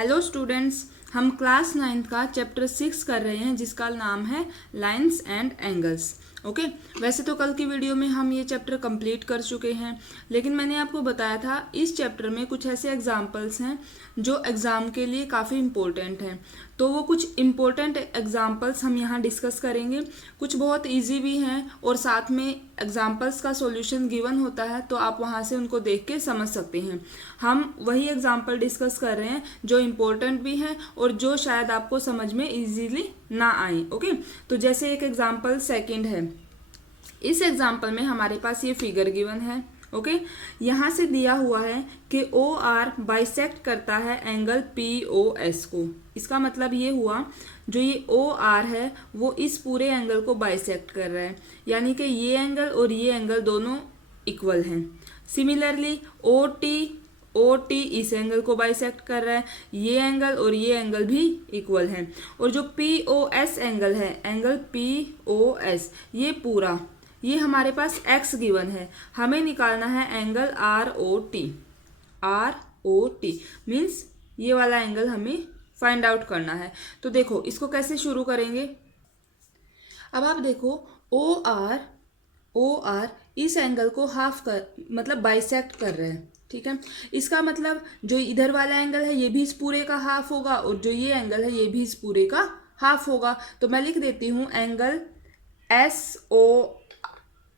Hello students, हम class 9th का chapter 6 कर रहे हैं जिसका नाम है लाइंस एंड एंगल्स। ओके, वैसे तो कल की वीडियो में हम ये चैप्टर कंप्लीट कर चुके हैं, लेकिन मैंने आपको बताया था इस चैप्टर में कुछ ऐसे एग्जाम्पल्स हैं जो एग्ज़ाम के लिए काफ़ी इम्पोर्टेंट हैं। तो वो कुछ इम्पोर्टेंट एग्जाम्पल्स हम यहाँ डिस्कस करेंगे। कुछ बहुत इजी भी हैं और साथ में एग्जाम्पल्स का सॉल्यूशन गिवन होता है, तो आप वहाँ से उनको देख के समझ सकते हैं। हम वही एग्जाम्पल डिस्कस कर रहे हैं जो इम्पोर्टेंट भी हैं और जो शायद आपको समझ में इजीली ना आए। ओके, तो जैसे एक एग्जाम्पल सेकंड है। इस एग्जाम्पल में हमारे पास ये फिगर गिवन है। ओके, यहाँ से दिया हुआ है कि ओ आर बाइसेक्ट करता है एंगल पी ओ एस को। इसका मतलब ये हुआ जो ये ओ आर है वो इस पूरे एंगल को बाइसेक्ट कर रहा है, यानी कि ये एंगल और ये एंगल दोनों इक्वल हैं। सिमिलरली ओ टी इस एंगल को बाइसेक्ट कर रहा है, ये एंगल और ये एंगल भी इक्वल हैं। और जो पी ओ एस एंगल है, एंगल पी ओ एस, ये पूरा ये हमारे पास x गिवन है। हमें निकालना है angle R O T means ये वाला एंगल हमें फाइंड आउट करना है। तो देखो इसको कैसे शुरू करेंगे। अब आप देखो ओ आर इस एंगल को हाफ कर मतलब बाइसेक्ट कर रहे हैं। ठीक है, इसका मतलब जो इधर वाला एंगल है ये भी इस पूरे का हाफ होगा और जो ये एंगल है ये भी इस पूरे का हाफ होगा। तो मैं लिख देती हूँ एंगल एस ओ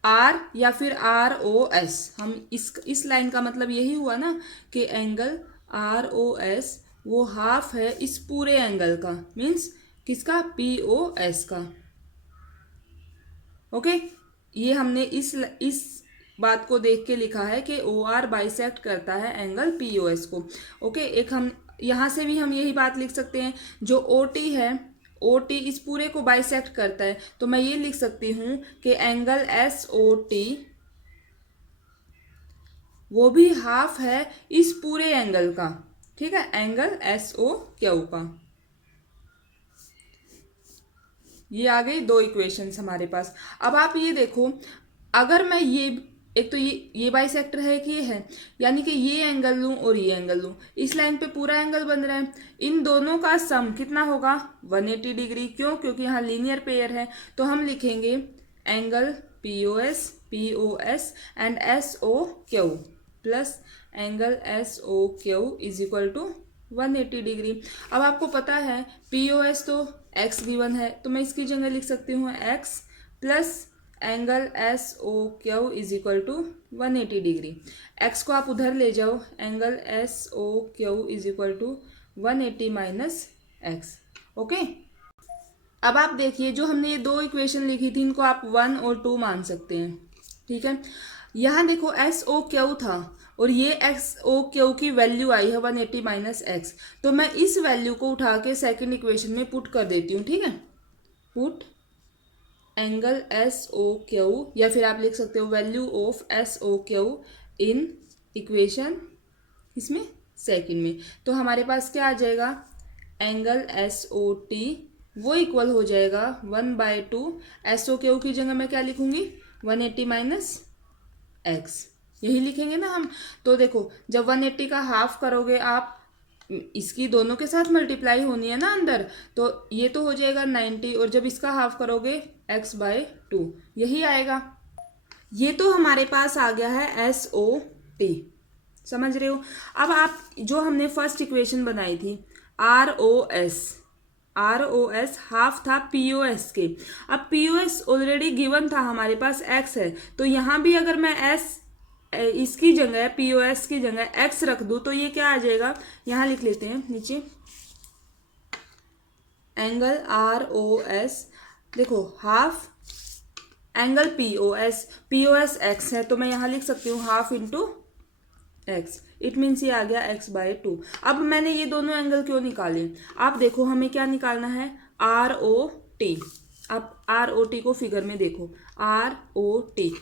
आर या फिर आर ओ एस। हम इस लाइन का मतलब यही हुआ ना कि एंगल आर ओ एस वो हाफ है इस पूरे एंगल का, मीन्स किसका, पी ओ एस का। ओके, ये हमने इस बात को देख के लिखा है कि ओ आर बाइसेक्ट करता है एंगल पी ओ एस को। ओके, एक हम यहाँ से भी हम यही बात लिख सकते हैं, जो ओ टी है ओ टी इस पूरे को बाइसेक्ट करता है, तो मैं ये लिख सकती हूँ कि एंगल एस ओ टी वो भी हाफ है इस पूरे एंगल का। ठीक है, एंगल एस ओ क्यू का। ये आ गई दो इक्वेशंस हमारे पास। अब आप ये देखो, अगर मैं ये एक तो ये बाइसेक्टर है कि ये है, यानी कि ये एंगल लूं और ये एंगल लूं, इस लाइन पे पूरा एंगल बन रहा है। इन दोनों का सम कितना होगा, 180 डिग्री। क्यों? क्योंकि यहाँ लीनियर पेयर है। तो हम लिखेंगे angle P O S and S O Q plus angle S O Q is equal to 180 degree. अब आपको पता है पी ओ एस तो x गिवन है, तो मैं इसकी जगह लिख सकती हूँ x plus angle S O Q is equal to 180 degree. x को आप उधर ले जाओ, angle S O Q is equal to 180 minus x. Okay, अब आप देखिए जो हमने ये दो इक्वेशन लिखी थी इनको आप 1 और 2 मान सकते हैं। ठीक है, यहाँ देखो एस ओ क्यू था और ये एक्स ओ क्यू की वैल्यू आई है 180 माइनस एक्स, तो मैं इस वैल्यू को उठा के सेकेंड इक्वेशन में पुट कर देती हूँ। ठीक है, put angle S O Q, या फिर आप लिख सकते हो value of S O Q in equation इसमें सेकेंड में। तो हमारे पास क्या आ जाएगा, एंगल एस ओ टी वो इक्वल हो जाएगा 1/2 एस ओ क्यू की जगह मैं क्या लिखूंगी, 180 माइनस एक्स, यही लिखेंगे ना हम। तो देखो जब 180 का हाफ करोगे आप, इसकी दोनों के साथ मल्टीप्लाई होनी है ना अंदर, तो ये तो हो जाएगा 90, और जब इसका हाफ करोगे x/2 यही आएगा। ये तो हमारे पास आ गया है एस ओ टी, समझ रहे हो। अब आप जो हमने फर्स्ट इक्वेशन बनाई थी आर ओ एस हाफ था पी ओ एस के। अब P O S already given था, हमारे पास x है, तो यहाँ भी अगर मैं s इसकी जगह पी ओ एस की जगह x रख दूँ तो ये क्या आ जाएगा, यहाँ लिख लेते हैं नीचे एंगल आर ओ एस, देखो half angle P O S x है, तो मैं यहाँ लिख सकती हूँ half into x, it means ये आ गया x/2। अब मैंने ये दोनों एंगल क्यों निकाले, आप देखो हमें क्या निकालना है, आर ओ टी। आप आर ओ टी को फिगर में देखो, आर ओ टी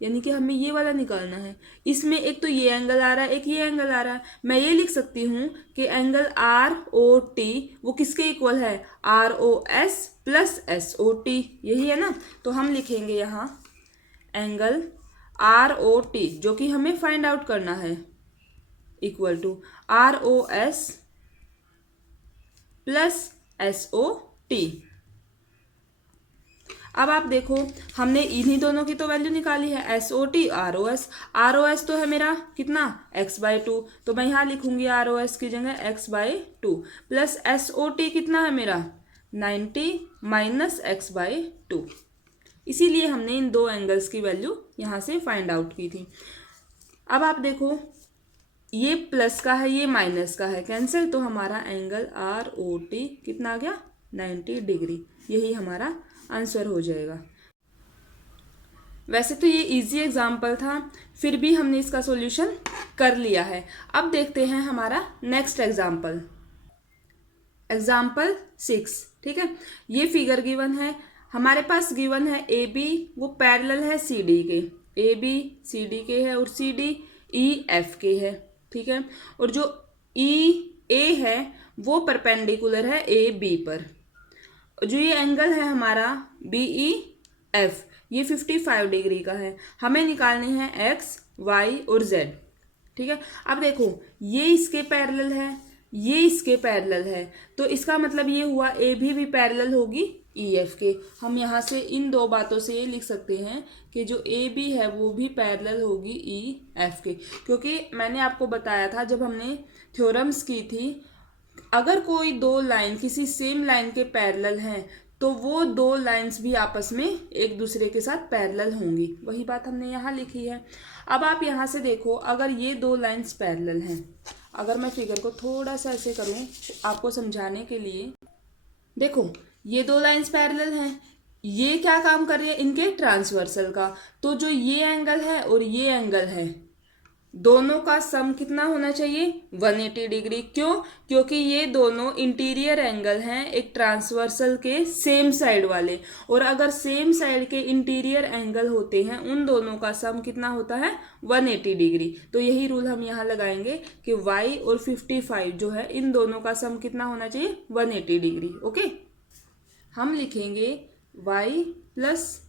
यानी कि हमें ये वाला निकालना है। इसमें एक तो ये एंगल आ रहा है, एक ये एंगल आ रहा है। मैं ये लिख सकती हूँ कि एंगल आर ओ टी वो किसके इक्वल है, R O S plus S O T, यही है ना। तो हम लिखेंगे यहाँ एंगल आर ओ टी जो कि हमें फाइंड आउट करना है equal to R O S plus SOT। अब आप देखो हमने इन्हीं दोनों की तो वैल्यू निकाली है, SOT ROS। ROS तो है मेरा कितना x/2, तो मैं यहाँ लिखूंगी ROS की जगह x/2 प्लस SOT कितना है मेरा 90 माइनस x/2। इसीलिए हमने इन दो एंगल्स की वैल्यू यहाँ से फाइंड आउट की थी। अब आप देखो ये प्लस का है ये माइनस का है, कैंसिल, तो हमारा एंगल ROT कितना आ गया 90 डिग्री। यही हमारा आंसर हो जाएगा। वैसे तो ये इजी एग्जाम्पल था, फिर भी हमने इसका सॉल्यूशन कर लिया है। अब देखते हैं हमारा नेक्स्ट एग्जाम्पल, एग्जाम्पल 6। ठीक है, ये फिगर गिवन है, हमारे पास गिवन है AB, वो पैरेलल है CD के, AB CD के है और CD EF के है। ठीक है, और जो EA है वो परपेंडिकुलर है AB पर। जो ये एंगल है हमारा BEF, ये 55 डिग्री का है। हमें निकालने हैं X, Y और Z। ठीक है, अब देखो ये इसके पैरेलल है, ये इसके पैरेलल है, तो इसका मतलब ये हुआ AB भी पैरेलल होगी EF के। हम यहाँ से इन दो बातों से ये लिख सकते हैं कि जो AB है वो भी पैरेलल होगी EF के, क्योंकि मैंने आपको बताया था जब हमने थ्योरम्स की थी, अगर कोई दो लाइन किसी सेम लाइन के पैरेलल हैं तो वो दो लाइंस भी आपस में एक दूसरे के साथ पैरेलल होंगी। वही बात हमने यहाँ लिखी है। अब आप यहाँ से देखो, अगर ये दो लाइंस पैरेलल हैं, अगर मैं फिगर को थोड़ा सा ऐसे करूँ आपको समझाने के लिए, देखो ये दो लाइंस पैरेलल हैं, ये क्या काम कर रही है इनके ट्रांसवर्सल का, तो जो ये एंगल है और ये एंगल है दोनों का सम कितना होना चाहिए 180 डिग्री। क्यों? क्योंकि ये दोनों इंटीरियर एंगल हैं एक ट्रांसवर्सल के सेम साइड वाले, और अगर सेम साइड के इंटीरियर एंगल होते हैं उन दोनों का सम कितना होता है 180 डिग्री। तो यही रूल हम यहाँ लगाएंगे कि y और 55 जो है इन दोनों का सम कितना होना चाहिए 180 डिग्री। ओके, हम लिखेंगे y plus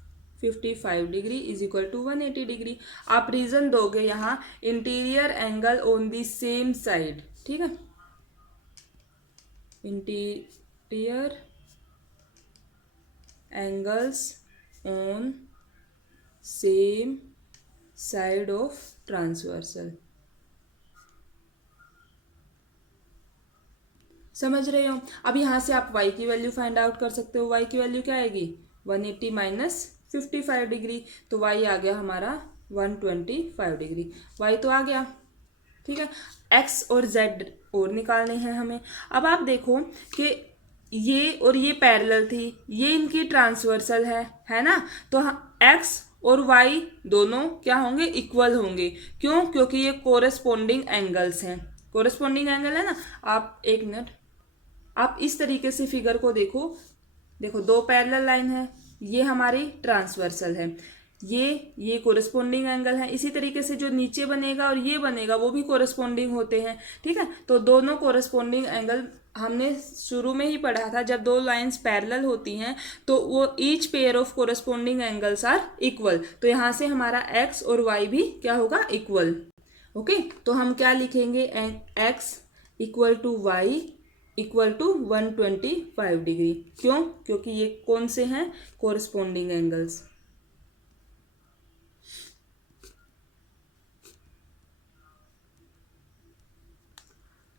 55 degree is equal to 180 degree. आप रीजन दोगे यहाँ interior angle on the same side. ठीक है, interior angles on same side of transversal. समझ रहे हो? अब यहाँ से आप y की वैल्यू फाइंड आउट कर सकते हो। y की वैल्यू क्या आएगी 180 माइनस 55 डिग्री, तो y आ गया हमारा 125 डिग्री। y तो आ गया। ठीक है, x और z और निकालने हैं हमें। अब आप देखो कि ये और ये पैरेलल थी, ये इनकी ट्रांसवर्सल है ना, तो x और y दोनों क्या होंगे इक्वल होंगे। क्यों? क्योंकि ये कोरेस्पोंडिंग एंगल्स हैं। कोरेस्पोंडिंग एंगल है ना। आप एक मिनट, आप इस तरीके से फिगर को देखो, देखो दो पैरेलल लाइन है, ये हमारी ट्रांसवर्सल है, ये कोरेस्पोंडिंग एंगल है। इसी तरीके से जो नीचे बनेगा और ये बनेगा वो भी कोरेस्पोंडिंग होते हैं। ठीक है, तो दोनों कोरेस्पोंडिंग एंगल हमने शुरू में ही पढ़ा था, जब दो लाइंस पैरेलल होती हैं तो वो each pair of corresponding angles are equal. तो यहाँ से हमारा x और y भी क्या होगा इक्वल। ओके, तो हम क्या लिखेंगे x equal to y equal to 125 degree. क्यों? क्योंकि ये कौन से हैं कोरेस्पोंडिंग एंगल्स।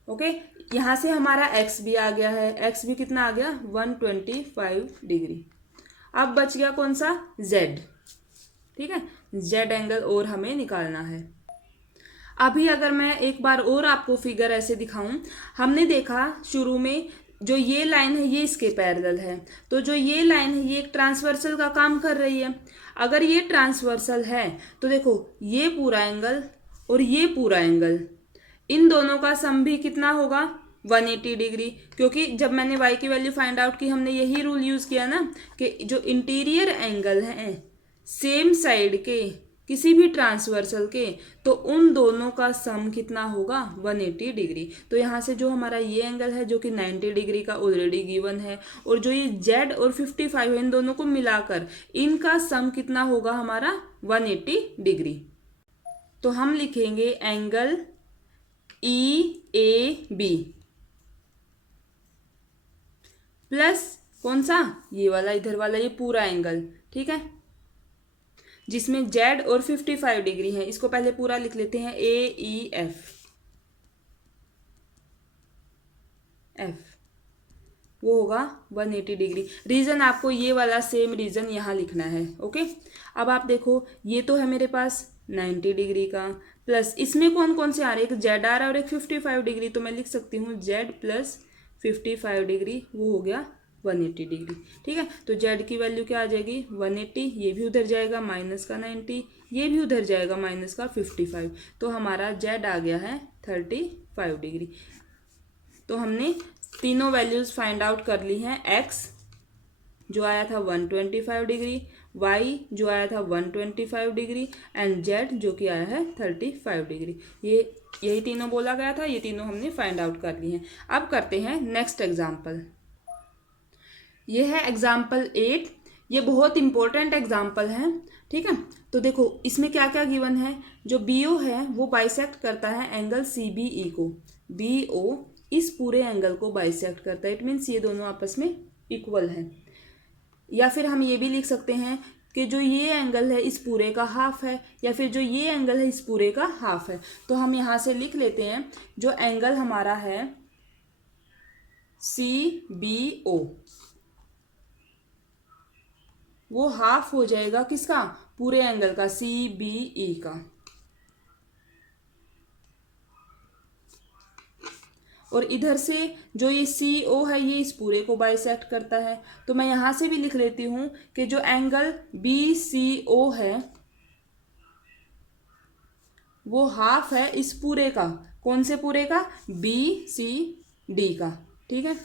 ओके, यहाँ से हमारा x भी आ गया है, x भी कितना आ गया 125 डिग्री। अब बच गया कौन सा z। ठीक है, z एंगल और हमें निकालना है। अभी अगर मैं एक बार और आपको फिगर ऐसे दिखाऊं, हमने देखा शुरू में जो ये लाइन है ये इसके पैरेलल है, तो जो ये लाइन है ये एक ट्रांसवर्सल का काम कर रही है। अगर ये ट्रांसवर्सल है तो देखो ये पूरा एंगल और ये पूरा एंगल, इन दोनों का सम भी कितना होगा 180 डिग्री। क्योंकि जब मैंने y की वैल्यू फाइंड आउट की हमने यही रूल यूज किया ना कि जो इंटीरियर एंगल हैं सेम साइड के किसी भी ट्रांसवर्सल के, तो उन दोनों का सम कितना होगा 180 डिग्री। तो यहाँ से जो हमारा ये एंगल है जो कि 90 डिग्री का ऑलरेडी गिवन है, और जो ये z और 55 है इन दोनों को मिलाकर इनका सम कितना होगा हमारा 180 डिग्री। तो हम लिखेंगे एंगल EAB प्लस कौन सा, ये वाला इधर वाला, ये पूरा एंगल, ठीक है, जिसमें जेड और 55 डिग्री है। इसको पहले पूरा लिख लेते हैं, ए ई एफ, एफ वो होगा 180 डिग्री। रीजन आपको ये वाला सेम रीजन यहाँ लिखना है, ओके। अब आप देखो, ये तो है मेरे पास 90 डिग्री का, प्लस इसमें कौन कौन से आ रहे हैं, एक जेड आ रहा है और एक 55 डिग्री, तो मैं लिख सकती हूँ जेड प्लस 55 डिग्री, वो हो गया 180 डिग्री, ठीक है। तो जेड की वैल्यू क्या आ जाएगी, 180, ये भी उधर जाएगा माइनस का 90, ये भी उधर जाएगा माइनस का 55, तो हमारा जेड आ गया है 35 डिग्री। तो हमने तीनों वैल्यूज फाइंड आउट कर ली हैं। एक्स जो आया था 125 डिग्री, वाई जो आया था 125 डिग्री, एंड जेड जो कि आया है 35 डिग्री। यही तीनों बोला गया था, ये तीनों हमने फाइंड आउट कर ली हैं। अब करते हैं नेक्स्ट एग्जाम्पल। ये है एग्जाम्पल 8। ये बहुत इंपॉर्टेंट एग्जाम्पल है, ठीक है। तो देखो इसमें क्या क्या गिवन है, जो बी ओ है वो बाइसेक्ट करता है एंगल सी बी ई को, बी ओ इस पूरे एंगल को बाइसेक्ट करता है, इट मीन्स ये दोनों आपस में इक्वल है। या फिर हम ये भी लिख सकते हैं कि जो ये एंगल है इस पूरे का हाफ है, या फिर जो ये एंगल है इस पूरे का हाफ है। तो हम यहाँ से लिख लेते हैं, जो एंगल हमारा है सी बी ओ, वो हाफ हो जाएगा किसका, पूरे एंगल का, सी बी ई का। और इधर से जो ये सी ओ है ये इस पूरे को बाइसेक्ट करता है। तो मैं यहां से भी लिख लेती हूं कि जो एंगल बी सी ओ है वो हाफ है इस पूरे का, कौन से पूरे का, बी सी डी का, ठीक है।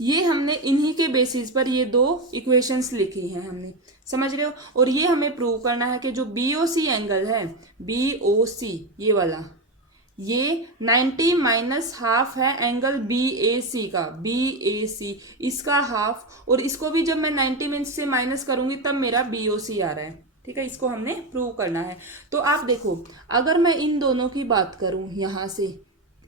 ये हमने इन्हीं के बेसिस पर ये दो इक्वेशंस लिखी हैं हमने, समझ रहे हो। और ये हमें प्रूव करना है कि जो बी ओ सी एंगल है, बी ओ सी ये वाला, ये 90 माइनस हाफ है एंगल बी ए सी का, बी ए सी इसका हाफ, और इसको भी जब मैं 90 में से माइनस करूंगी तब मेरा बी ओ सी आ रहा है, ठीक है। इसको हमने प्रूव करना है। तो आप देखो, अगर मैं इन दोनों की बात करूं, यहां से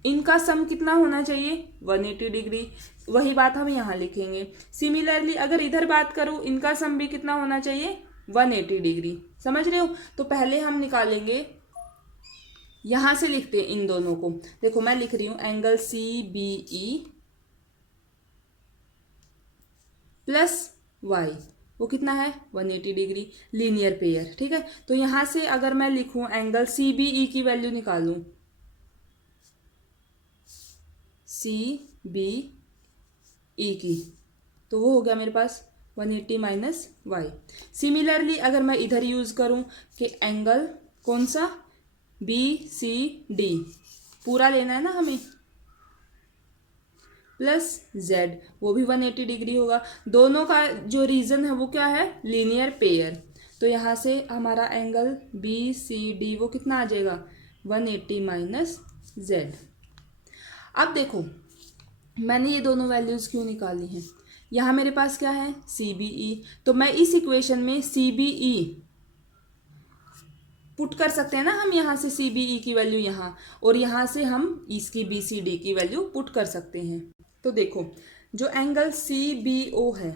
इनका सम कितना होना चाहिए, 180 डिग्री। वही बात हम यहाँ लिखेंगे। सिमिलरली अगर इधर बात करूं, इनका सम भी कितना होना चाहिए, 180 डिग्री, समझ रहे हो। तो पहले हम निकालेंगे, यहां से लिखते हैं इन दोनों को। देखो मैं लिख रही हूं angle C B E plus Y, वो कितना है, 180 डिग्री, लीनियर पेयर, ठीक है। तो यहां से अगर मैं लिखूं एंगल सी बी ई की वैल्यू निकालूं, सी बी ई की, तो वो हो गया मेरे पास 180 माइनस वाई। सिमिलरली अगर मैं इधर यूज करूं कि एंगल कौन सा, बी सी डी पूरा लेना है ना हमें, प्लस जेड, वो भी 180 डिग्री होगा। दोनों का जो रीजन है वो क्या है, लीनियर पेयर। तो यहाँ से हमारा एंगल बी सी डी वो कितना आ जाएगा, 180 माइनस जेड। अब देखो मैंने ये दोनों वैल्यूज क्यों निकाली हैं, यहाँ मेरे पास क्या है, सी बी ई, तो मैं इस इक्वेशन में सी बी ई पुट कर सकते हैं ना हम, यहाँ से सी बी ई की वैल्यू यहाँ, और यहाँ से हम इसकी बी सी डी की वैल्यू पुट कर सकते हैं। तो देखो जो एंगल सी बी ओ है,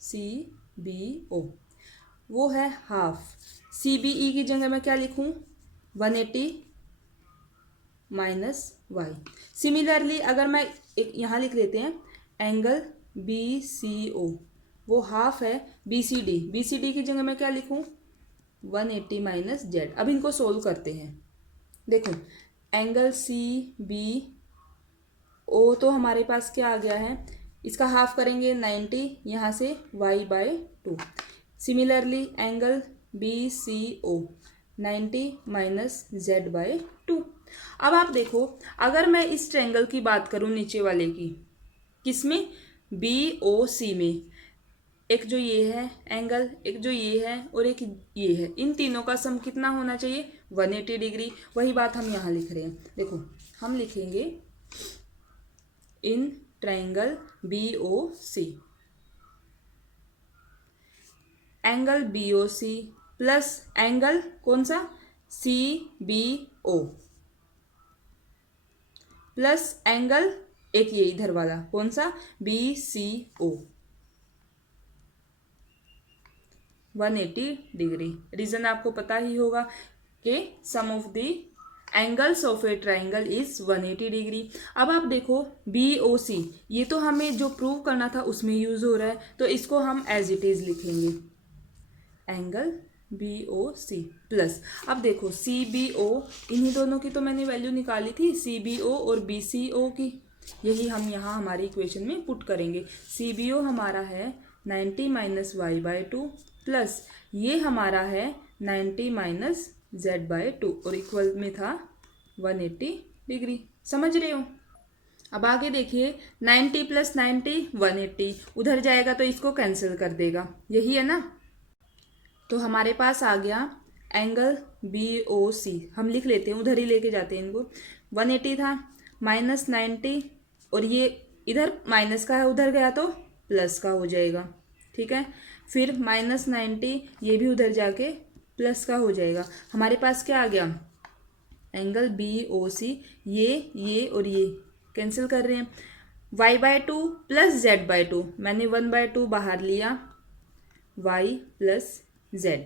सी बी ओ वो है हाफ, सी बी ई की जगह मैं क्या लिखूं, 180 माइनस वाई। सिमिलरली अगर मैं एक यहाँ लिख लेते हैं एंगल बी सी ओ, वो हाफ है B C D, B C D की जगह मैं क्या लिखूं, 180 माइनस जेड। अब इनको सोल्व करते हैं। देखो एंगल सी बी ओ तो हमारे पास क्या आ गया है, इसका हाफ करेंगे 90, यहाँ से y/2। Similarly angle B C O 90 minus z/2। अब आप देखो अगर मैं इस ट्रायंगल की बात करूं नीचे वाले की, किसमें, बी ओ सी में, एक जो ये है एंगल, एक जो ये है और एक ये है, इन तीनों का सम कितना होना चाहिए, 180 डिग्री। वही बात हम यहाँ लिख रहे हैं। देखो हम लिखेंगे in triangle B O C, angle B O C plus angle कौन सा, C B O plus angle एक ये इधर वाला कौन सा BCO 180 डिग्री। रीजन आपको पता ही होगा कि sum of the angles of a triangle is 180 degree. अब आप देखो BOC, ये तो हमें जो प्रूव करना था उसमें यूज हो रहा है, तो इसको हम एज इट इज लिखेंगे एंगल BOC प्लस। अब देखो CBO, इन्हीं दोनों की तो मैंने वैल्यू निकाली थी, CBO और BCO की, यही हम यहाँ हमारी इक्वेशन में पुट करेंगे। CBO हमारा है 90 माइनस y/2 प्लस ये हमारा है 90 माइनस z/2 और इक्वल में था 180 डिग्री। समझ रहे हो? अब आगे देखिए 90 प्लस 90 180, उधर जाएगा तो इसको कैंसिल कर देगा, यही है ना। तो हमारे पास आ गया एंगल BOC, हम लिख लेते हैं, उधर ही लेके जाते हैं इनको। 180 था माइनस 90 और ये इधर माइनस का है, उधर गया तो प्लस का हो जाएगा, ठीक है। फिर माइनस 90 ये भी उधर जाके प्लस का हो जाएगा। हमारे पास क्या आ गया एंगल BOC, ये और ये कैंसिल कर रहे हैं। y/2 प्लस z/2, मैंने 1/2 बाहर लिया, y प्लस z।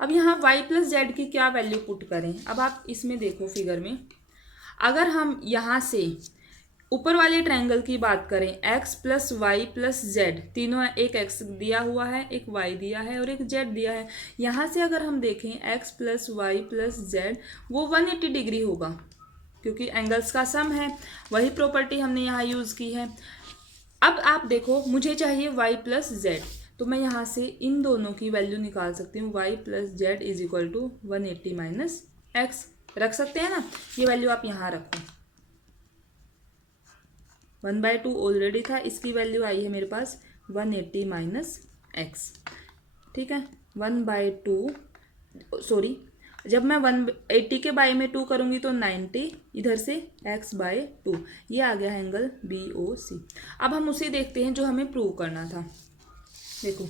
अब यहाँ y प्लस जेड की क्या वैल्यू पुट करें। अब आप इसमें देखो फिगर में, अगर हम यहाँ से ऊपर वाले ट्रायंगल की बात करें x plus Y plus Z, तीनों एक x दिया हुआ है, एक y दिया है और एक z दिया है। यहाँ से अगर हम देखें x plus Y plus Z, वो 180 डिग्री होगा क्योंकि एंगल्स का सम है, वही प्रॉपर्टी हमने यहाँ यूज़ की है। अब आप देखो मुझे चाहिए y प्लस जेड, तो मैं यहाँ से इन दोनों की वैल्यू निकाल सकती हूँ, y plus Z is equal to 180 minus x. रख सकते हैं ना, ये वैल्यू आप यहाँ रखो। 1/2 ऑलरेडी था, इसकी वैल्यू आई है मेरे पास 180 माइनस एक्स, ठीक है। 1/2 सॉरी, जब मैं 180 के बाई में 2 करूँगी तो 90, इधर से x/2, ये आ गया एंगल BOC। अब हम उसे देखते हैं जो हमें प्रूव करना था। देखो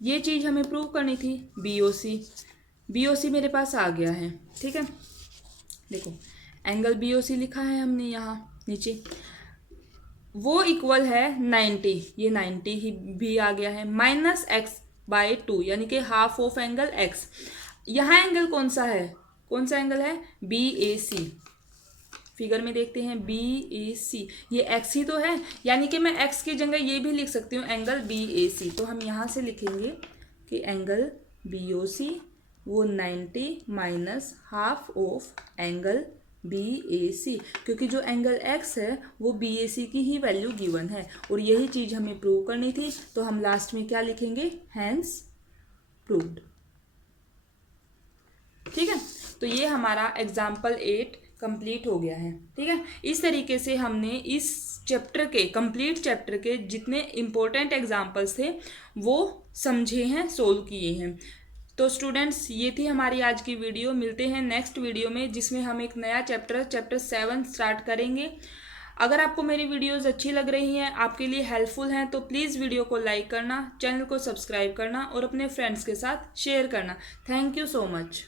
ये चीज़ हमें प्रूव करनी थी, BOC मेरे पास आ गया है, ठीक है। देखो एंगल BOC लिखा है हमने यहाँ नीचे, वो इक्वल है 90, ये 90 ही भी आ गया है, माइनस x/2 यानी कि हाफ ऑफ एंगल x। यहाँ एंगल कौन सा है, कौन सा एंगल है BAC। फिगर में देखते हैं BAC, ये x ही तो है, यानी कि मैं x की जगह ये भी लिख सकती हूँ एंगल BAC। तो हम यहाँ से लिखेंगे कि एंगल BOC वो 90 minus half of angle BAC, क्योंकि जो एंगल x है वो BAC की ही वैल्यू गिवन है और यही चीज़ हमें प्रूव करनी थी। तो हम लास्ट में क्या लिखेंगे, हैंस प्रूव्ड, ठीक है। तो ये हमारा एग्जाम्पल 8 कंप्लीट हो गया है, ठीक है। इस तरीके से हमने इस चैप्टर के, कंप्लीट चैप्टर के जितने इम्पोर्टेंट एग्जाम्पल्स थे वो समझे हैं, सोल्व किए हैं। तो स्टूडेंट्स ये थी हमारी आज की वीडियो। मिलते हैं नेक्स्ट वीडियो में जिसमें हम एक नया चैप्टर 7 स्टार्ट करेंगे। अगर आपको मेरी वीडियोस अच्छी लग रही हैं, आपके लिए हेल्पफुल हैं, तो प्लीज़ वीडियो को लाइक करना, चैनल को सब्सक्राइब करना और अपने फ्रेंड्स के साथ शेयर करना। Thank you so much.